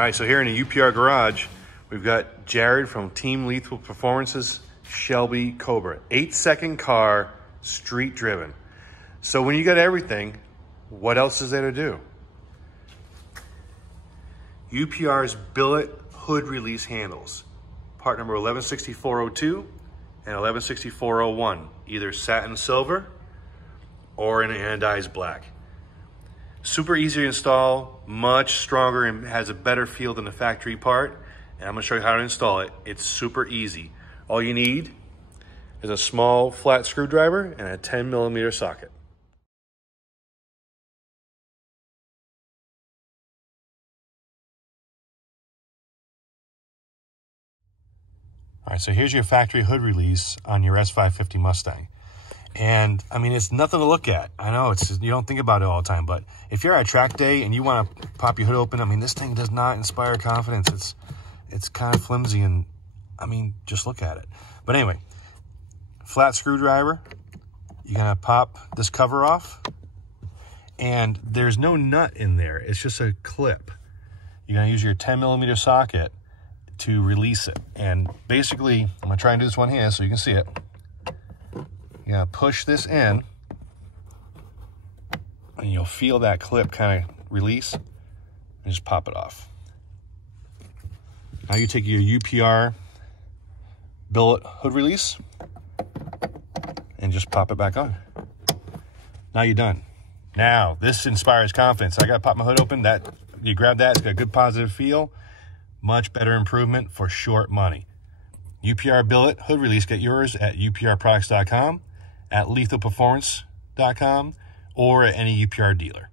right, so here in the UPR garage, we've got Jared from Team Lethal Performance's Shelby Cobra. 8-second car, street driven. So when you got everything, what else is there to do? UPR's Billet hood release handles. Part number 116402 and 116401. Either satin silver or in anodized black. Super easy to install, much stronger and has a better feel than the factory part. And I'm gonna show you how to install it. It's super easy. All you need is a small flat screwdriver and a 10mm socket. All right, so here's your factory hood release on your S550 Mustang. And I mean, it's nothing to look at. I know you don't think about it all the time, but if you're at a track day and you want to pop your hood open, I mean, this thing does not inspire confidence. It's kind of flimsy, and I mean, just look at it. But anyway, flat screwdriver, you're gonna pop this cover off, and there's no nut in there. It's just a clip. You're gonna use your 10mm socket to release it. And basically, I'm gonna try and do this one hand so you can see it. You're gonna push this in, and you'll feel that clip kind of release, and just pop it off. Now you take your UPR billet hood release and just pop it back on. Now you're done. Now, this inspires confidence. I gotta pop my hood open. You grab that, it's got a good positive feel. Much better improvement for short money. UPR billet hood release, get yours at uprproducts.com, at lethalperformance.com, or at any UPR dealer.